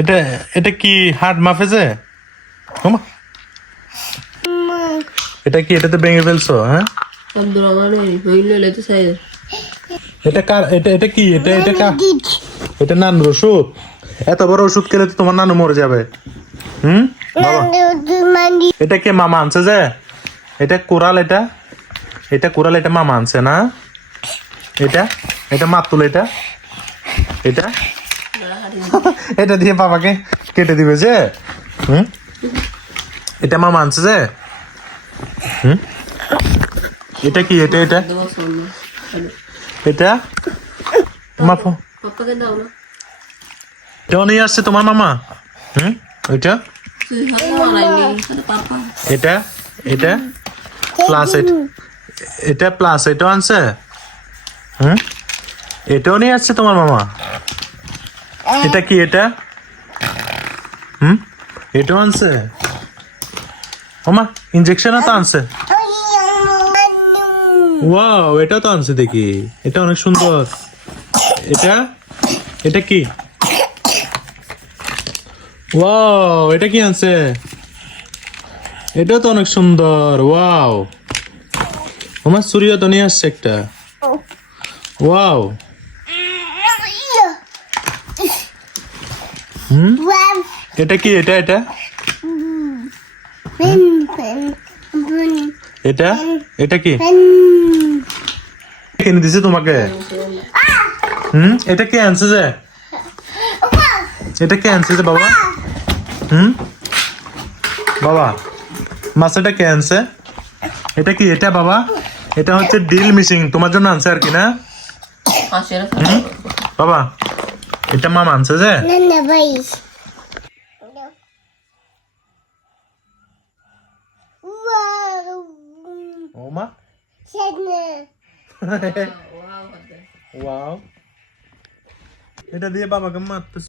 এটা এটা কি হাট মাফেছে? এটা কি এটাতে ভেঙে ফেলছো? হ্যাঁ, এটা কার? এটা এটা কি? এটা এটা কার? এটা নানুর ওষুধ। এত বড় ওষুধ খেলে তো তোমার নানু মরে যাবে। বাবা, এটা কে মামা আনছে যে? এটা কোরাল, এটা এটা কোরাল, এটা মামা আনছে না? এটা এটা মাতুল, এটা এটা এটা দিয়ে বাবাকে কেটে দিবে যে? এটা মামা আনছে যে? এটা কি? এটা এটা এটা তোমার এটাও নিয়ে আসছে তোমার মামা? ওইটা এটা এটা প্লাস এটা প্লাস এটাও আনছে। এটাও নিয়ে আসছে তোমার মামা? এটা কি? এটা এটাও আনছে মামা। ইনজেকশনও তো আনছে। ওয়াও, এটা তো আনছে দেখি। এটা অনেক সুন্দর। এটা এটা কি? ওয়াও, এটা কি আনছে? এটা তো অনেক সুন্দর। ওয়াও, আমার সূর্য তো নিয়ে আসছে একটা। ওয়াও, এটা কি? এটা এটা এটা এটা কি কিনে দিছে তোমাকে? এটা কে আনছে যে? এটা কে আনছে যে বাবা? বাবা, মাছটা কে আনছে? এটা কি? এটা বাবা, এটা হচ্ছে ড্রিল মেশিন, তোমার জন্য আনছে আর কি না? বাবা, এটা মামা আনছে যে? ওমা ওয়াও, এটা দিয়ে বাবাকে মারতেছে।